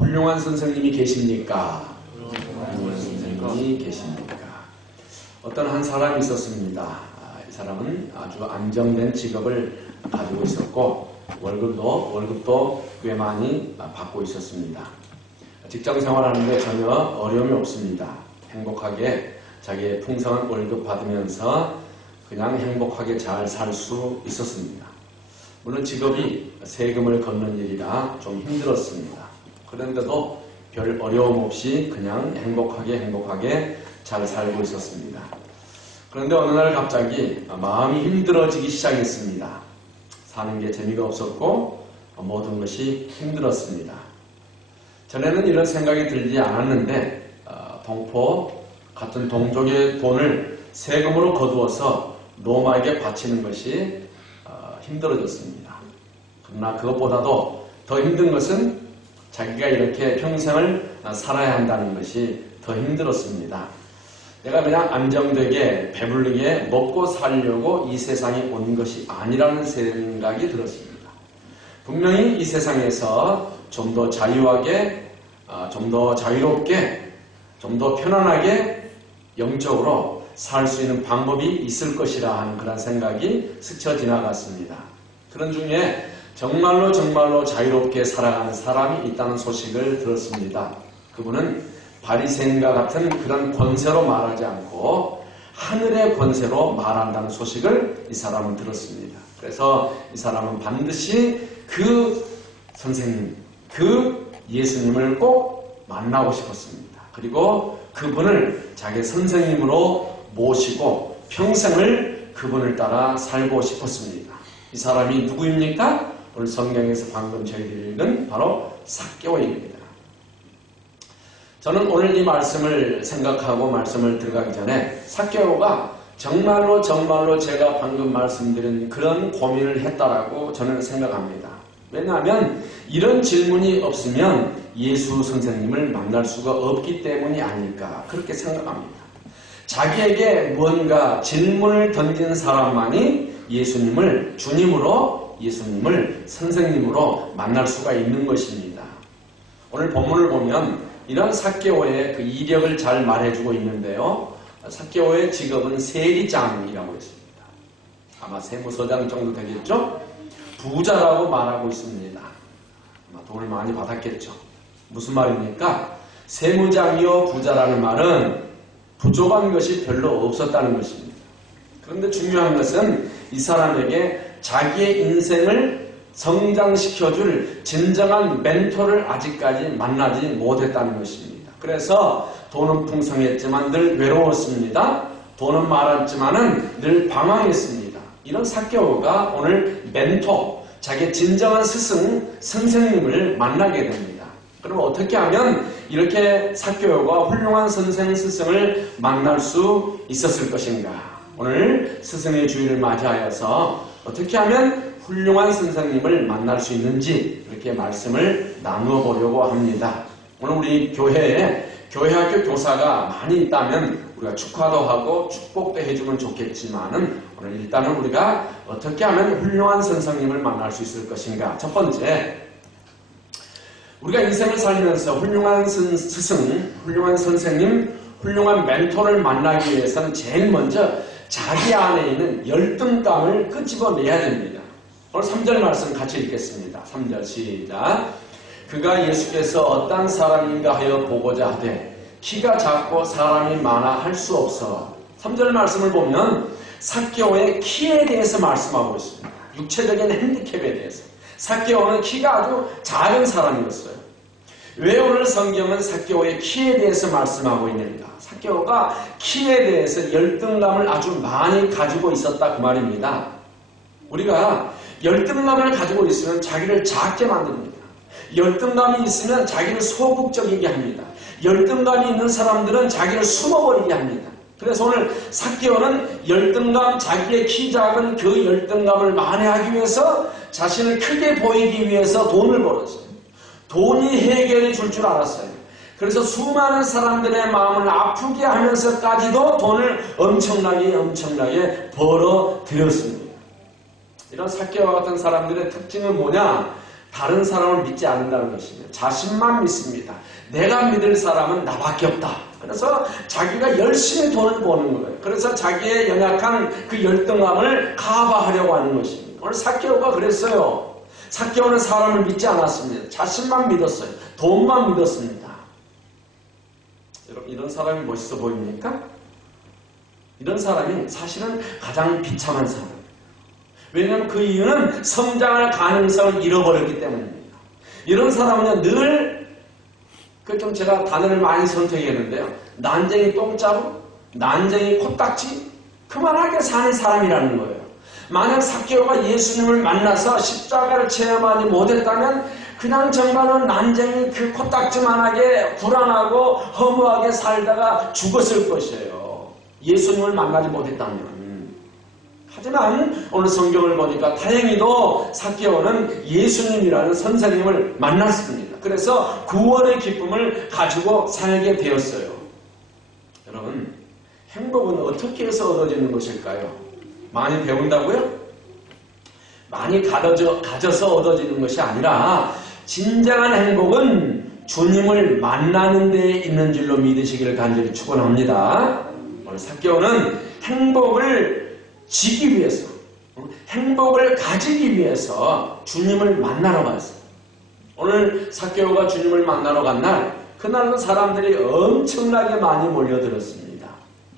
훌륭한 선생님이 계십니까? 훌륭한 선생님이 계십니까? 어떤 한 사람이 있었습니다. 이 사람은 아주 안정된 직업을 가지고 있었고 월급도 꽤 많이 받고 있었습니다. 직장 생활하는데 전혀 어려움이 없습니다. 행복하게 자기의 풍성한 월급 받으면서 그냥 행복하게 잘 살 수 있었습니다. 물론 직업이 세금을 걷는 일이라 좀 힘들었습니다. 그런데도 별 어려움 없이 그냥 행복하게 잘 살고 있었습니다. 그런데 어느 날 갑자기 마음이 힘들어지기 시작했습니다. 사는 게 재미가 없었고 모든 것이 힘들었습니다. 전에는 이런 생각이 들지 않았는데 같은 동족의 돈을 세금으로 거두어서 로마에게 바치는 것이 힘들어졌습니다. 그러나 그것보다도 더 힘든 것은 자기가 이렇게 평생을 살아야 한다는 것이 더 힘들었습니다. 내가 그냥 안정되게 배불리게 먹고 살려고 이 세상에 온 것이 아니라는 생각이 들었습니다. 분명히 이 세상에서 좀 더 자유하게, 좀 더 자유롭게, 좀 더 편안하게 영적으로 살 수 있는 방법이 있을 것이라 하는 그런 생각이 스쳐 지나갔습니다. 그런 중에 정말로 자유롭게 살아가는 사람이 있다는 소식을 들었습니다. 그분은 바리새인과 같은 그런 권세로 말하지 않고 하늘의 권세로 말한다는 소식을 이 사람은 들었습니다. 그래서 이 사람은 반드시 그 선생님, 그 예수님을 꼭 만나고 싶었습니다. 그리고 그분을 자기 선생님으로 모시고 평생을 그분을 따라 살고 싶었습니다. 이 사람이 누구입니까? 오늘 성경에서 방금 저희들이 읽은 바로 삭개오입니다. 저는 오늘 이 말씀을 생각하고 말씀을 들어가기 전에 삭개오가 정말로 제가 방금 말씀드린 그런 고민을 했다라고 저는 생각합니다. 왜냐하면 이런 질문이 없으면 예수 선생님을 만날 수가 없기 때문이 아닐까 그렇게 생각합니다. 자기에게 뭔가 질문을 던진 사람만이 예수님을 주님으로, 예수님을 선생님으로 만날 수가 있는 것입니다. 오늘 본문을 보면 이런 삭개오의 그 이력을 잘 말해주고 있는데요. 삭개오의 직업은 세리장이라고 했습니다. 아마 세무서장 정도 되겠죠? 부자라고 말하고 있습니다. 아마 돈을 많이 받았겠죠. 무슨 말입니까? 세무장이요 부자라는 말은 부족한 것이 별로 없었다는 것입니다. 그런데 중요한 것은 이 사람에게 자기의 인생을 성장시켜줄 진정한 멘토를 아직까지 만나지 못했다는 것입니다. 그래서 돈은 풍성했지만 늘 외로웠습니다. 돈은 많았지만 늘 방황했습니다. 이런 삭개오가 오늘 멘토, 자기의 진정한 스승, 선생님을 만나게 됩니다. 그럼 어떻게 하면 이렇게 삭개오가 훌륭한 선생, 스승을 만날 수 있었을 것인가? 오늘 스승의 주일을 맞이하여서 어떻게 하면 훌륭한 선생님을 만날 수 있는지 이렇게 말씀을 나누어 보려고 합니다. 오늘 우리 교회에 교회학교 교사가 많이 있다면 우리가 축하도 하고 축복도 해주면 좋겠지만은 오늘 일단은 우리가 어떻게 하면 훌륭한 선생님을 만날 수 있을 것인가? 첫 번째, 우리가 인생을 살면서 훌륭한 스승, 훌륭한 선생님, 훌륭한 멘토를 만나기 위해서는 제일 먼저 자기 안에 있는 열등감을 끄집어내야 됩니다. 오늘 3절 말씀 같이 읽겠습니다. 3절 시작. 그가 예수께서 어떤 사람인가 하여 보고자 하되 키가 작고 사람이 많아 할 수 없어. 3절 말씀을 보면 삭개오의 키에 대해서 말씀하고 있습니다. 육체적인 핸디캡에 대해서. 삭개오는 키가 아주 작은 사람이었어요. 왜 오늘 성경은 삭개오의 키에 대해서 말씀하고 있는가? 삭개오가 키에 대해서 열등감을 아주 많이 가지고 있었다 그 말입니다. 우리가 열등감을 가지고 있으면 자기를 작게 만듭니다. 열등감이 있으면 자기를 소극적이게 합니다. 열등감이 있는 사람들은 자기를 숨어버리게 합니다. 그래서 오늘 삭개오는 열등감, 자기의 키 작은 그 열등감을 만회하기 위해서 자신을 크게 보이기 위해서 돈을 벌었어요. 돈이 해결해 줄 줄 알았어요. 그래서 수많은 사람들의 마음을 아프게 하면서까지도 돈을 엄청나게 벌어들였습니다. 이런 삭개오와 같은 사람들의 특징은 뭐냐? 다른 사람을 믿지 않는다는 것입니다. 자신만 믿습니다. 내가 믿을 사람은 나밖에 없다. 그래서 자기가 열심히 돈을 버는 거예요. 그래서 자기의 연약한 그 열등감을 가봐하려고 하는 것입니다. 오늘 삭개오가 그랬어요. 삭개오는 사람을 믿지 않았습니다. 자신만 믿었어요. 돈만 믿었습니다. 여러분, 이런 사람이 멋있어 보입니까? 이런 사람이 사실은 가장 비참한 사람. 왜냐하면 그 이유는 성장할 가능성을 잃어버렸기 때문입니다. 이런 사람은 늘 좀 제가 단어를 많이 선택했는데요. 난쟁이 똥자루, 난쟁이 코딱지, 그만하게 사는 사람이라는 거예요. 만약 삭개오가 예수님을 만나서 십자가를 체험하지 못했다면 그냥 정말로 난쟁이 그 코딱지만하게 불안하고 허무하게 살다가 죽었을 것이에요. 예수님을 만나지 못했다면. 하지만 오늘 성경을 보니까 다행히도 삭개오는 예수님이라는 선생님을 만났습니다. 그래서 구원의 기쁨을 가지고 살게 되었어요. 여러분, 행복은 어떻게 해서 얻어지는 것일까요? 많이 배운다고요? 많이 가져서 얻어지는 것이 아니라 진정한 행복은 주님을 만나는 데 있는 줄로 믿으시기를 간절히 축원합니다. 오늘 삭개오는 행복을 지기 위해서, 행복을 가지기 위해서 주님을 만나러 갔어요. 오늘 삭개오가 주님을 만나러 간 날, 그날은 사람들이 엄청나게 많이 몰려들었습니다.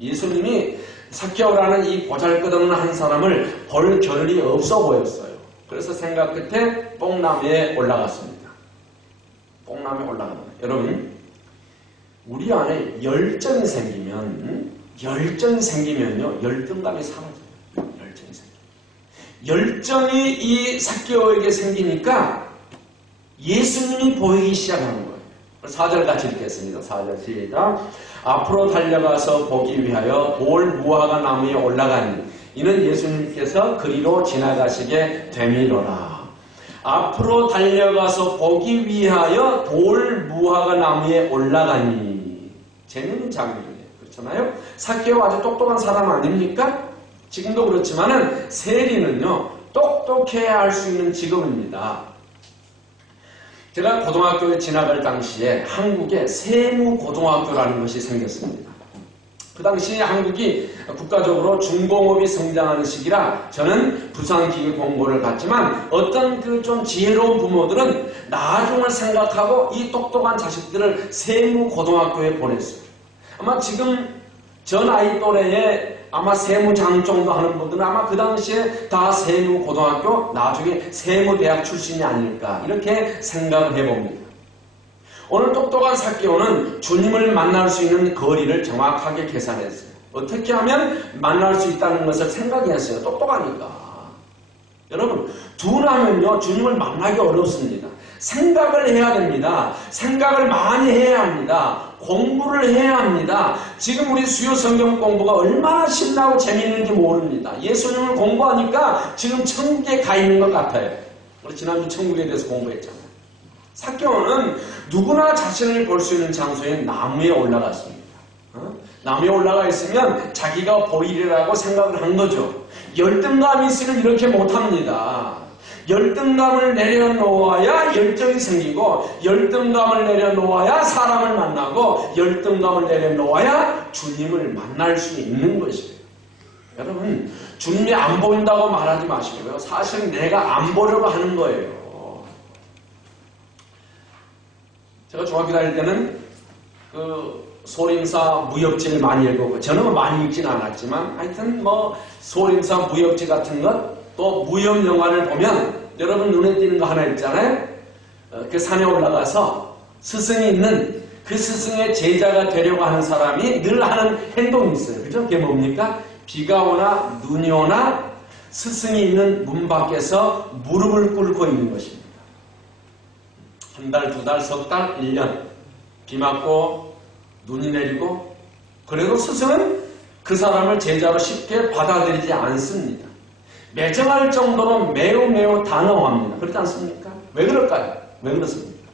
예수님이 삭개오라는 이 보잘것없는 한 사람을 볼 겨를이 없어 보였어요. 그래서 생각 끝에 뽕나무에 올라갔습니다. 뽕나무에 올라갑니다. 여러분, 우리 안에 열정이 생기면요, 열등감이 사라져요. 열정이 이 삭개오에게 생기니까 예수님이 보이기 시작하는 거예요. 4절 같이 읽겠습니다. 4절 시작. 앞으로 달려가서 보기 위하여 돌 무화과 나무에 올라가니 이는 예수님께서 그리로 지나가시게 되미로라. 앞으로 달려가서 보기 위하여 돌 무화과 나무에 올라가니. 재밌는 장면이에요. 그렇잖아요? 삭개오 아주 똑똑한 사람 아닙니까? 지금도 그렇지만은 세리는요, 똑똑해야 할 수 있는 직업입니다. 제가 고등학교에 지나갈 당시에 한국에 세무고등학교라는 것이 생겼습니다. 그 당시에 한국이 국가적으로 중공업이 성장하는 시기라 저는 부산기계공고를 갔지만 어떤 그 좀 지혜로운 부모들은 나중을 생각하고 이 똑똑한 자식들을 세무고등학교에 보냈어요. 아마 지금 전 아이 또래에 아마 세무장 정도 하는 분들은 아마 그 당시에 다 세무고등학교, 나중에 세무대학 출신이 아닐까 이렇게 생각을 해봅니다. 오늘 똑똑한 삭개오는 주님을 만날 수 있는 거리를 정확하게 계산했어요. 어떻게 하면 만날 수 있다는 것을 생각했어요. 똑똑하니까. 여러분, 둔하면요 주님을 만나기 어렵습니다. 생각을 해야 됩니다. 생각을 많이 해야 합니다. 공부를 해야 합니다. 지금 우리 수요 성경 공부가 얼마나 신나고 재미있는지 모릅니다. 예수님을 공부하니까 지금 천국에 가 있는 것 같아요. 우리 지난주 천국에 대해서 공부했잖아요. 삭개오는 누구나 자신을 볼 수 있는 장소에 나무에 올라갔습니다. 나무에 올라가 있으면 자기가 보이리라고 생각을 한 거죠. 열등감이 있으면 이렇게 못합니다. 열등감을 내려놓아야 열정이 생기고, 열등감을 내려놓아야 사람을 만나고, 열등감을 내려놓아야 주님을 만날 수 있는 것이에요. 여러분, 주님이 안 보인다고 말하지 마시고요. 사실 내가 안 보려고 하는 거예요. 제가 중학교 다닐 때는 소림사 무협지를 많이 읽고, 저는 많이 읽진 않았지만 하여튼 소림사 무협지 같은 것, 또 무협 영화를 보면 여러분 눈에 띄는 거 하나 있잖아요. 그 산에 올라가서 스승이 있는 그 스승의 제자가 되려고 하는 사람이 늘 하는 행동이 있어요. 그죠? 그게 뭡니까? 비가 오나 눈이 오나 스승이 있는 문 밖에서 무릎을 꿇고 있는 것입니다. 한 달, 두 달, 석 달, 1년 비 맞고 눈이 내리고, 그래도 스승은 그 사람을 제자로 쉽게 받아들이지 않습니다. 매정할 정도로 매우 단호합니다. 그렇지 않습니까? 왜 그럴까요? 왜 그렇습니까?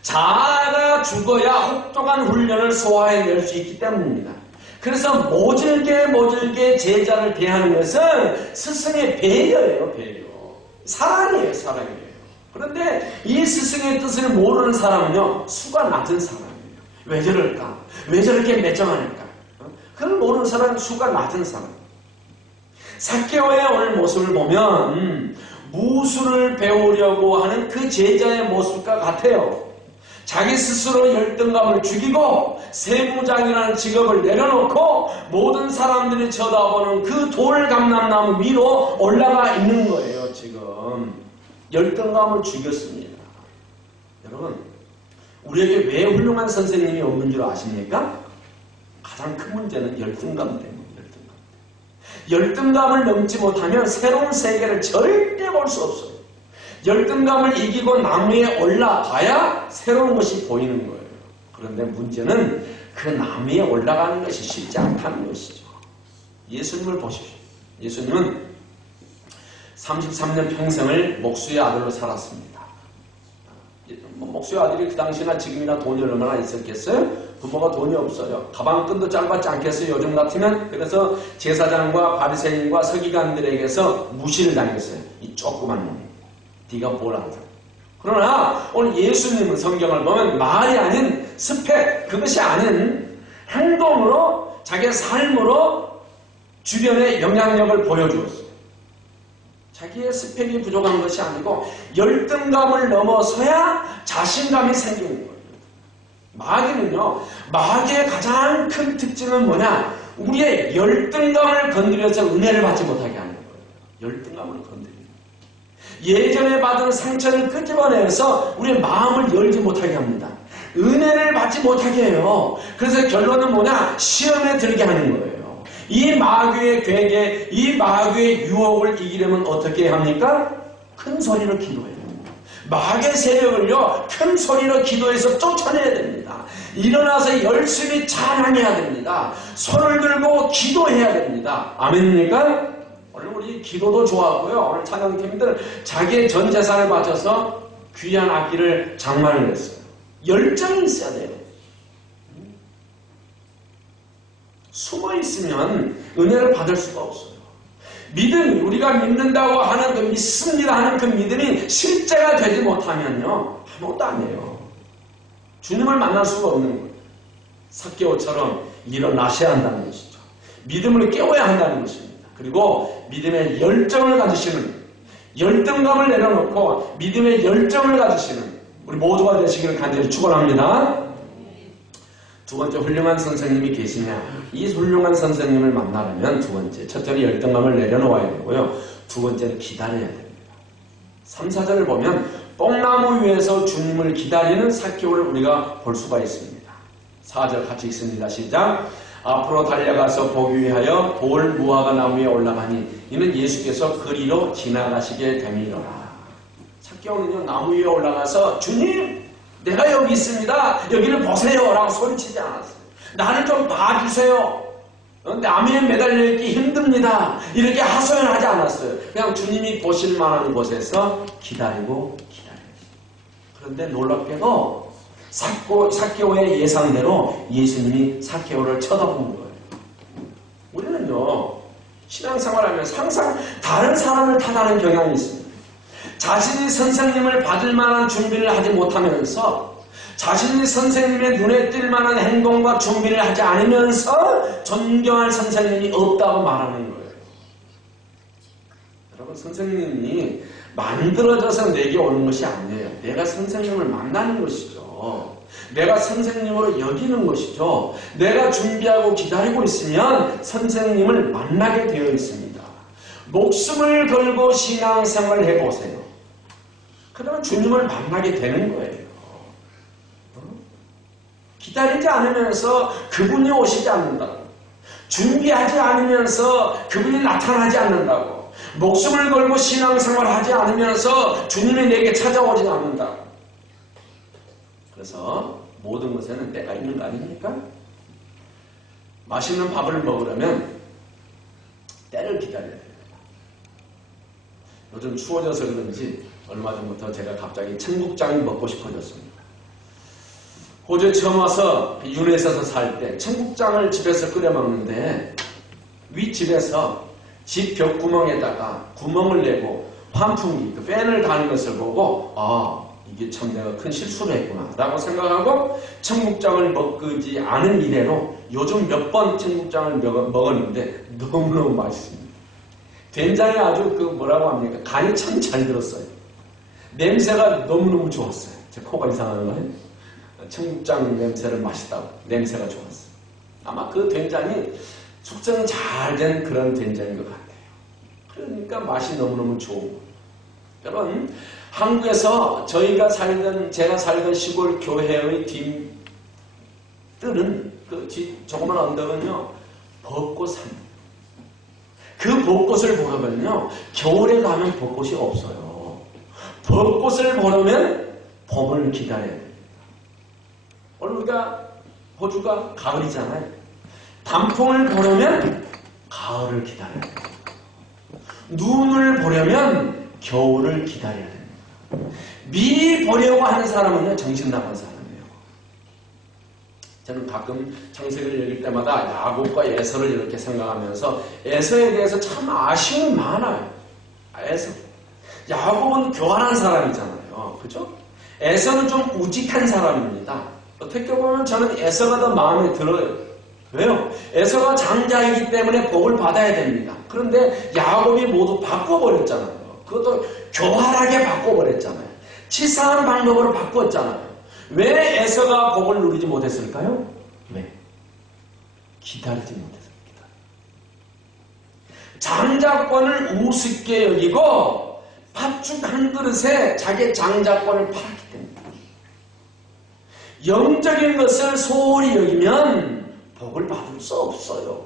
자아가 죽어야 혹독한 훈련을 소화해낼 수 있기 때문입니다. 그래서 모질게 제자를 대하는 것은 스승의 배려예요. 배려. 사랑이에요. 사랑이에요. 그런데 이 스승의 뜻을 모르는 사람은요, 수가 낮은 사람이에요. 왜 저럴까? 왜 저렇게 매정할까? 그걸 모르는 사람은 수가 낮은 사람. 삭개오의 오늘 모습을 보면 무술을 배우려고 하는 그 제자의 모습과 같아요. 자기 스스로 열등감을 죽이고 세무장이라는 직업을 내려놓고 모든 사람들이 쳐다보는 그 돌감람나무 위로 올라가 있는 거예요. 지금 열등감을 죽였습니다. 여러분, 우리에게 왜 훌륭한 선생님이 없는 줄 아십니까? 가장 큰 문제는 열등감 때문에. 열등감을 넘지 못하면 새로운 세계를 절대 볼 수 없어요. 열등감을 이기고 나무에 올라가야 새로운 것이 보이는 거예요. 그런데 문제는 그 나무 위에 올라가는 것이 쉽지 않다는 것이죠. 예수님을 보십시오. 예수님은 33년 평생을 목수의 아들로 살았습니다. 목수의 아들이 그 당시나 지금이나 돈이 얼마나 있었겠어요? 부모가 돈이 없어요. 가방끈도 짧았지 않겠어요? 요즘 같으면. 그래서 제사장과 바리새인과 서기관들에게서 무시를 당했어요. 이 조그만 놈. 네가 뭘 안다. 그러나 오늘 예수님은 성경을 보면 말이 아닌 스펙, 그것이 아닌 행동으로 자기의 삶으로 주변에 영향력을 보여주었어요. 자기의 스펙이 부족한 것이 아니고 열등감을 넘어서야 자신감이 생기는 거예요. 마귀는요, 마귀의 가장 큰 특징은 뭐냐? 우리의 열등감을 건드려서 은혜를 받지 못하게 하는 거예요. 열등감을 건드리는 거예요. 예전에 받은 상처를 끄집어내서 우리의 마음을 열지 못하게 합니다. 은혜를 받지 못하게 해요. 그래서 결론은 뭐냐? 시험에 들게 하는 거예요. 이 마귀의 괴계, 이 마귀의 유혹을 이기려면 어떻게 합니까? 큰 소리로 기도해야 됩니다. 마귀의 세력을요, 큰 소리로 기도해서 쫓아내야 됩니다. 일어나서 열심히 찬양해야 됩니다. 손을 들고 기도해야 됩니다. 아멘입니까? 오늘 우리 기도도 좋았고요. 오늘 찬양팀들 자기의 전 재산을 바쳐서 귀한 악기를 장만을 했어요. 열정이 있어야 돼요. 숨어 있으면 은혜를 받을 수가 없어요. 믿음이, 우리가 믿는다고 하는 그 믿습니다 하는 그 믿음이 실제가 되지 못하면요, 아무것도 아니에요. 주님을 만날 수가 없는 거예요. 삭개오처럼 일어나셔야 한다는 것이죠. 믿음을 깨워야 한다는 것입니다. 그리고 믿음의 열정을 가지시는, 열등감을 내려놓고 믿음의 열정을 가지시는 우리 모두가 되시기를 간절히 축원합니다. 두 번째, 훌륭한 선생님이 계시냐? 이 훌륭한 선생님을 만나려면 두 번째, 첫째는 열등감을 내려놓아야 되고요. 두 번째는 기다려야 됩니다. 3, 4절을 보면 뽕나무 위에서 주님을 기다리는 삭개오를 우리가 볼 수가 있습니다. 4절 같이 읽습니다. 시작. 앞으로 달려가서 보기 위하여 돌 무화과 나무 위에 올라가니 이는 예수께서 그리로 지나가시게 됨이로라. 삭개오는요, 나무 위에 올라가서 주님, 내가 여기 있습니다. 여기를 보세요. 라고 소리치지 않았어요. 나를 좀 봐주세요. 나무에 매달려 있기 힘듭니다. 이렇게 하소연하지 않았어요. 그냥 주님이 보실 만한 곳에서 기다리고 기다렸어요. 그런데 놀랍게도 삭개오의 예상대로 예수님이 삭개오를 쳐다본 거예요. 우리는요, 신앙생활하면서 항상 다른 사람을 탓하는 경향이 있습니다. 자신이 선생님을 받을 만한 준비를 하지 못하면서, 자신이 선생님의 눈에 띌 만한 행동과 준비를 하지 않으면서 존경할 선생님이 없다고 말하는 거예요. 여러분, 선생님이 만들어져서 내게 오는 것이 아니에요. 내가 선생님을 만나는 것이죠. 내가 선생님으로 여기는 것이죠. 내가 준비하고 기다리고 있으면 선생님을 만나게 되어 있습니다. 목숨을 걸고 신앙생활을 해보세요. 그러면 주님을 만나게 되는 거예요. 기다리지 않으면서 그분이 오시지 않는다고. 준비하지 않으면서 그분이 나타나지 않는다고. 목숨을 걸고 신앙생활을 하지 않으면서 주님이 내게 찾아오지 않는다고. 그래서 모든 것에는 때가 있는 거 아닙니까? 맛있는 밥을 먹으려면 때를 기다려야 돼요. 요즘 추워져서 그런지 얼마 전부터 제가 갑자기 청국장이 먹고 싶어졌습니다. 호주에 처음 와서 유네스에서 살 때 청국장을 집에서 끓여 먹는데 윗집에서 집 벽구멍에다가 구멍을 내고 환풍기, 그 팬을 다는 것을 보고 이게 참 내가 큰 실수를 했구나 라고 생각하고 청국장을 먹지 않은 이래로 요즘 몇 번 청국장을 먹었는데 너무너무 맛있습니다. 된장이 아주 뭐라고 합니까? 간이 참 잘 들었어요. 냄새가 너무너무 좋았어요. 제 코가 이상한 거예요. 청국장 냄새를 맛있다고 냄새가 좋았어요. 아마 그 된장이 숙성 잘 된 그런 된장인 것 같아요. 그러니까 맛이 너무너무 좋은 거예요. 여러분, 한국에서 제가 살던 시골 교회의 뒷뜰은 조그만 언덕은요 벚꽃합니다. 그 벚꽃을 보려면요 겨울에 가면 벚꽃이 없어요. 벚꽃을 보려면 봄을 기다려야 됩니다. 오늘 우리가 호주가 가을이잖아요. 단풍을 보려면 가을을 기다려야 됩니다. 눈을 보려면 겨울을 기다려야 됩니다. 미리 보려고 하는 사람은요 정신 나간 사람이에요. 저는 가끔 창세기를 읽을 때마다 야곱과 에서를 이렇게 생각하면서 에서에 대해서 참 아쉬움이 많아요. 에서. 야곱은 교활한 사람이잖아요. 그죠? 에서는 좀 우직한 사람입니다. 어떻게 보면 저는 에서가 더 마음에 들어요. 왜요? 에서가 장자이기 때문에 복을 받아야 됩니다. 그런데 야곱이 모두 바꿔버렸잖아요. 그것도 교활하게 바꿔버렸잖아요. 치사한 방법으로 바꿨잖아요. 왜 에서가 복을 누리지 못했을까요? 왜? 기다리지 못했습니다. 장자권을 우습게 여기고 팥죽 한 그릇에 자기의 장자권을 팔았기 때문입니다. 영적인 것을 소홀히 여기면 복을 받을 수 없어요.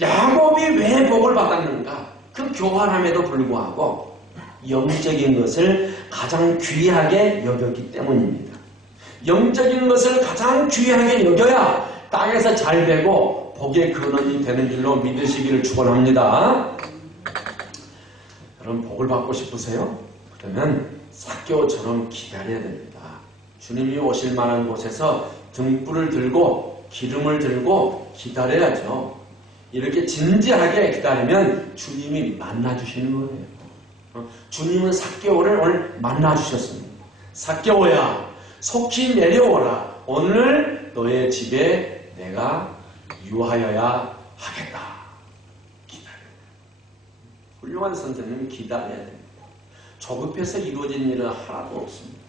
야곱이 왜 복을 받았는가? 그 교활함에도 불구하고 영적인 것을 가장 귀하게 여겼기 때문입니다. 영적인 것을 가장 귀하게 여겨야 땅에서 잘 되고 복의 근원이 되는 줄로 믿으시기를 축원합니다. 여러분 복을 받고 싶으세요? 그러면 삭개오처럼 기다려야 됩니다. 주님이 오실 만한 곳에서 등불을 들고 기름을 들고 기다려야죠. 이렇게 진지하게 기다리면 주님이 만나주시는 거예요. 주님은 삭개오를 오늘 만나주셨습니다. 삭개오야 속히 내려오라. 오늘 너의 집에 내가 유하여야 하겠다. 기다려. 훌륭한 선생님은 기다려야 됩니다. 조급해서 이루어진 일은 하나도 없습니다.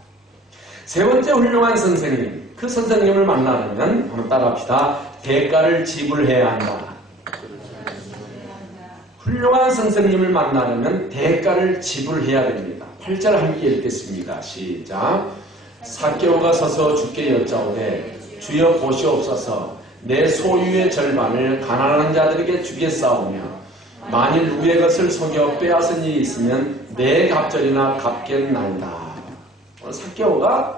세 번째 훌륭한 선생님, 그 선생님을 만나려면 한번 따라합시다. 대가를 지불해야 한다. 훌륭한 선생님을 만나려면 대가를 지불해야 됩니다. 8절 함께 읽겠습니다. 시작. 삭개오가 서서 주께 여짜오되 주여 보시옵소서 내 소유의 절반을 가난한 자들에게 주겠사오며 만일 누구의 것을 속여 빼앗은 일이 있으면 내 갑절이나 갚겠나이다. 오늘 삭개오가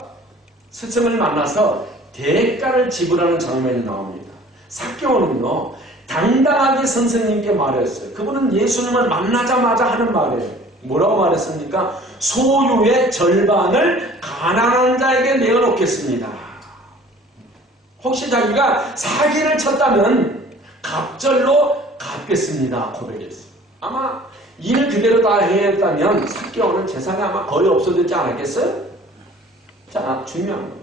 스승을 만나서 대가를 지불하는 장면이 나옵니다. 삭개오는요 당당하게 선생님께 말했어요. 그분은 예수님을 만나자마자 하는 말이에요. 뭐라고 말했습니까? 소유의 절반을 가난한 자에게 내어놓겠습니다. 혹시 자기가 사기를 쳤다면 갑절로 갚겠습니다. 고백했어요. 아마 일 그대로 다 해했다면 삭개오는 재산이 아마 거의 없어지지 않았겠어요? 자, 중요한 거.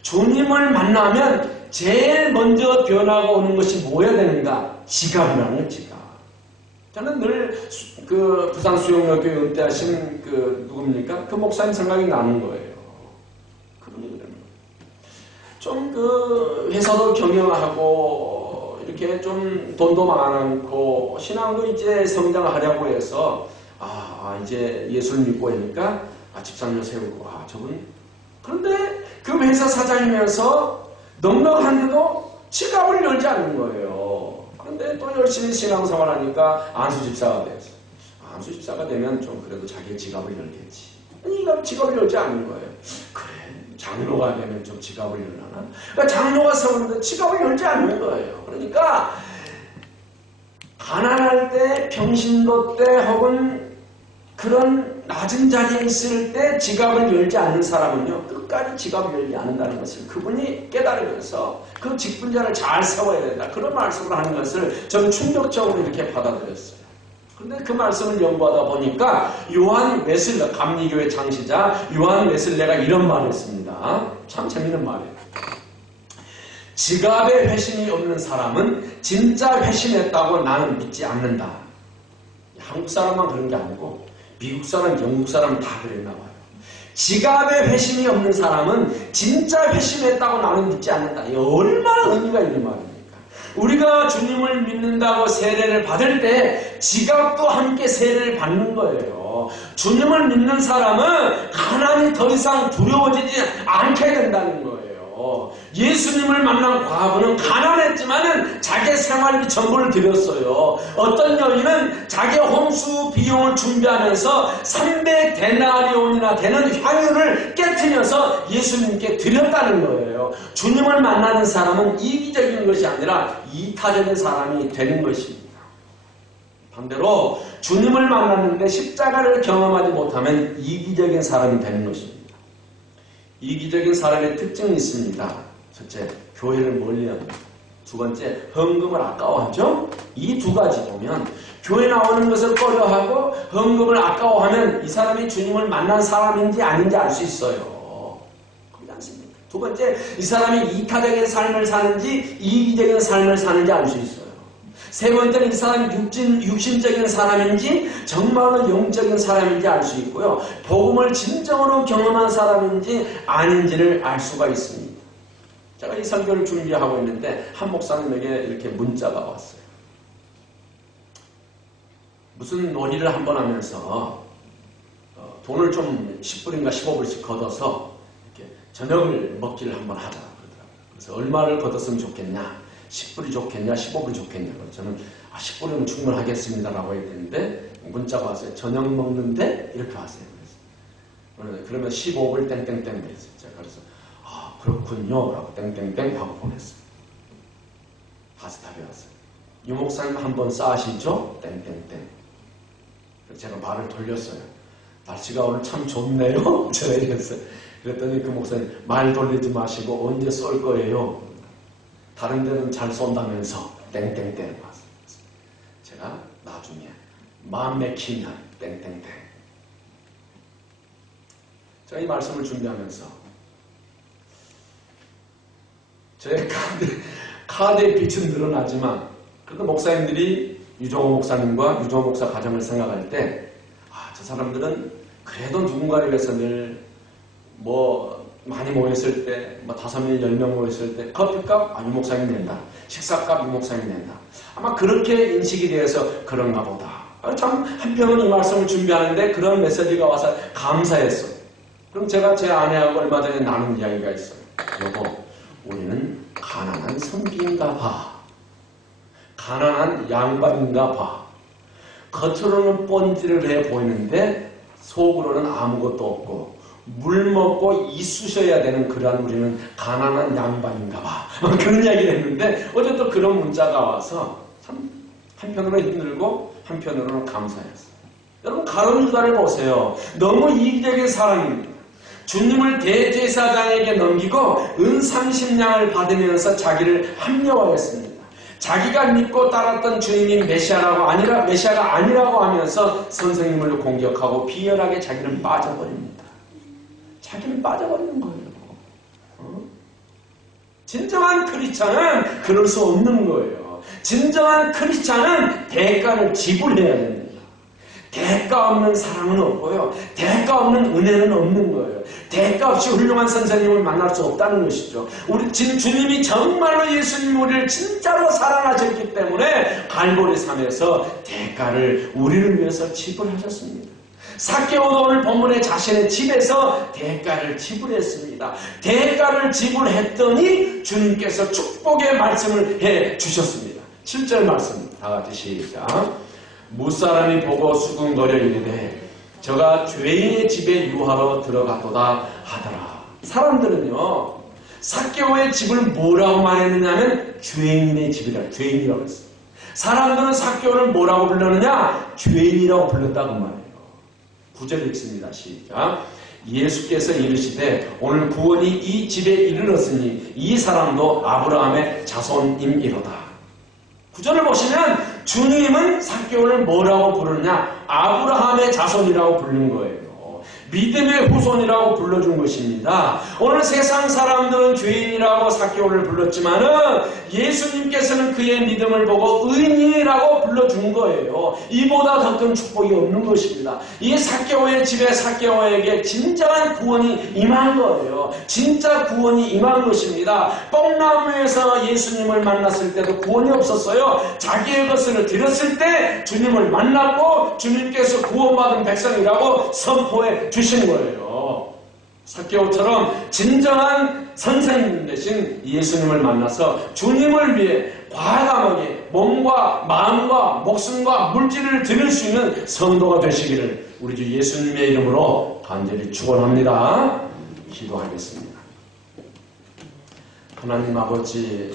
주님을 만나면 제일 먼저 변화가 오는 것이 뭐여야 되는가? 지갑이라는 거예요, 지갑. 저는 늘 부산 수영여교 은퇴하신 누굽니까? 그 목사님 생각이 나는 거예요. 그분이 좀 회사도 경영하고 이렇게 좀 돈도 많고 신앙도 이제 성장하려고 해서 이제 예수를 믿고 하니까 집사님 세우고 저분 그런데 그 회사 사장이면서 넉넉한데도 지갑을 열지 않는 거예요. 그런데 또 열심히 신앙생활하니까 안수집사가 됐어요. 안수집사가 되면 좀 그래도 자기의 지갑을 열겠지. 아니, 지갑을 열지 않는 거예요. 그래, 장로가 되면 좀 지갑을 열려나? 그러니까 장로가 세우는데 지갑을 열지 않는 거예요. 그러니까 가난할 때, 병신도 때 혹은 그런 낮은 자리에 있을 때 지갑을 열지 않는 사람은요 끝까지 지갑을 열지 않는다는 것을 그분이 깨달으면서 그 직분자를 잘 세워야 된다 그런 말씀을 하는 것을 저는 충격적으로 이렇게 받아들였어요. 근데 그 말씀을 연구하다 보니까 요한 웨슬레, 감리교의 창시자 요한 웨슬레가 이런 말을 했습니다. 참 재밌는 말이에요. 지갑에 회심이 없는 사람은 진짜 회심했다고 나는 믿지 않는다. 한국 사람만 그런 게 아니고 미국 사람, 영국 사람 다 그랬나 봐요. 지갑에 회심이 없는 사람은 진짜 회심했다고 나는 믿지 않는다. 이 얼마나 의미가 있는 말입니까? 우리가 주님을 믿는다고 세례를 받을 때 지갑도 함께 세례를 받는 거예요. 주님을 믿는 사람은 가난이 더 이상 두려워지지 않게 된다는 거예요. 예수님을 만난 과부는 가난했지만은 자기 생활비 전부를 드렸어요. 어떤 여인은 자기 혼수 비용을 준비하면서 300데나리온이나 되는 향유를 깨트려서 예수님께 드렸다는 거예요. 주님을 만나는 사람은 이기적인 것이 아니라 이타적인 사람이 되는 것입니다. 반대로 주님을 만났는데 십자가를 경험하지 못하면 이기적인 사람이 되는 것입니다. 이기적인 사람의 특징이 있습니다. 첫째, 교회를 멀리합니다. 두 번째, 헌금을 아까워하죠. 이 두 가지 보면 교회 나오는 것을 꺼려하고 헌금을 아까워하면 이 사람이 주님을 만난 사람인지 아닌지 알 수 있어요. 그렇지 않습니까? 두 번째, 이 사람이 이타적인 삶을 사는지 이기적인 삶을 사는지 알 수 있어요. 세 번째는 이 사람이 육신적인 사람인지 정말로 영적인 사람인지 알 수 있고요. 복음을 진정으로 경험한 사람인지 아닌지를 알 수가 있습니다. 제가 이 설교를 준비하고 있는데 한 목사님에게 이렇게 문자가 왔어요. 무슨 논의를 한번 하면서 돈을 좀 10불인가 15불씩 걷어서 이렇게 저녁을 먹기를 한번 하자 그러더라고요. 그래서 얼마를 걷었으면 좋겠냐? 10불이 좋겠냐, 15불이 좋겠냐. 저는 10불이면 충분하겠습니다라고 해야 되는데 문자가 왔어요. 저녁 먹는데 이렇게 왔어요. 그러면 15불 땡땡땡 그랬어요. 제가 그래서 그렇군요 라고 땡땡땡 하고 보냈어요. 다시 답이 왔어요. 유 목사님 한번 싸시죠? 땡땡땡. 제가 말을 돌렸어요. 날씨가 오늘 참 좋네요. 제가 이랬어요. 그랬더니 그 목사님 말 돌리지 마시고 언제 쏠 거예요? 다른 데는 잘 쏜다면서 땡땡땡 왔어요. 제가 나중에 마음 맥히면 땡땡땡. 제가 이 말씀을 준비하면서 저의 카드의 빛은 늘어나지만 그래도 목사님들이 유종호 목사님과 유종호 목사 가정을 생각할 때 저 사람들은 그래도 누군가를 위해서 늘 많이 모였을 때, 5명, 10명 모였을 때, 커피값, 유 목사님 낸다. 식사값, 유 목사님 낸다. 아마 그렇게 인식이 되어서 그런가 보다. 참, 한편은 이 말씀을 준비하는데 그런 메시지가 와서 감사했어요. 그럼 제가 제 아내하고 얼마 전에 나눈 이야기가 있어요. 여보, 우리는 가난한 선비인가 봐. 가난한 양반인가 봐. 겉으로는 뻔질을 해 보이는데 속으로는 아무것도 없고 물 먹고 이쑤셔야 되는 그러한 우리는 가난한 양반인가 봐. 그런 이야기를 했는데 어제 또 그런 문자가 와서 참 한편으로 힘들고 한편으로는 감사했어요. 여러분 가룟 유다를 보세요. 너무 이기적인 사람입니다. 주님을 대제사장에게 넘기고 은 30냥을 받으면서 자기를 합리화했습니다. 자기가 믿고 따랐던 주님이 메시아가 아니라고 하면서 선생님을 공격하고 비열하게 자기는 빠져버립니다. 자기는 빠져버리는 거예요. 진정한 크리스찬은 그럴 수 없는 거예요. 진정한 크리스찬은 대가를 지불해야 됩니다. 대가 없는 사랑은 없고요. 대가 없는 은혜는 없는 거예요. 대가 없이 훌륭한 선생님을 만날 수 없다는 것이죠. 우리 주님이 정말로 예수님 우리를 진짜로 사랑하셨기 때문에 갈보리 산에서 대가를 우리를 위해서 지불하셨습니다. 삭개오도 오늘 본문에 자신의 집에서 대가를 지불했습니다. 대가를 지불했더니 주님께서 축복의 말씀을 해 주셨습니다. 7절 말씀 다 같이 시작. 무사람이 보고 수군거려 이르되 저가 죄인의 집에 유하러 들어가도다 하더라. 사람들은요 삭개오의 집을 뭐라고 말했느냐면 죄인의 집이라 죄인이라고 했어요. 사람들은 삭개오를 뭐라고 불렀느냐? 죄인이라고 불렀다고 말해요. 9절 읽습니다. 시작. 예수께서 이르시되 오늘 구원이 이 집에 이르렀으니 이 사람도 아브라함의 자손임이로다. 9절을 보시면 주님은 삭개오를 뭐라고 부르냐? 아브라함의 자손이라고 부르는 거예요. 믿음의 후손이라고 불러준 것입니다. 오늘 세상 사람들은 죄인이라고 삭개오를 불렀지만은 예수님께서는 그의 믿음을 보고 의인이라고 불러준 거예요. 이보다 더 큰 축복이 없는 것입니다. 이 삭개오의 집에 삭개오에게 진정한 구원이 임한 거예요. 진짜 구원이 임한 것입니다. 뽕나무에서 예수님을 만났을 때도 구원이 없었어요. 자기의 것을 드렸을 때 주님을 만났고 주님께서 구원받은 백성이라고 선포해 주신 거예요. 삭개오처럼 진정한 선생님 대신 예수님을 만나서 주님을 위해 과감하게 몸과 마음과 목숨과 물질을 드릴 수 있는 성도가 되시기를 우리 주 예수님의 이름으로 간절히 축원합니다. 기도하겠습니다. 하나님 아버지,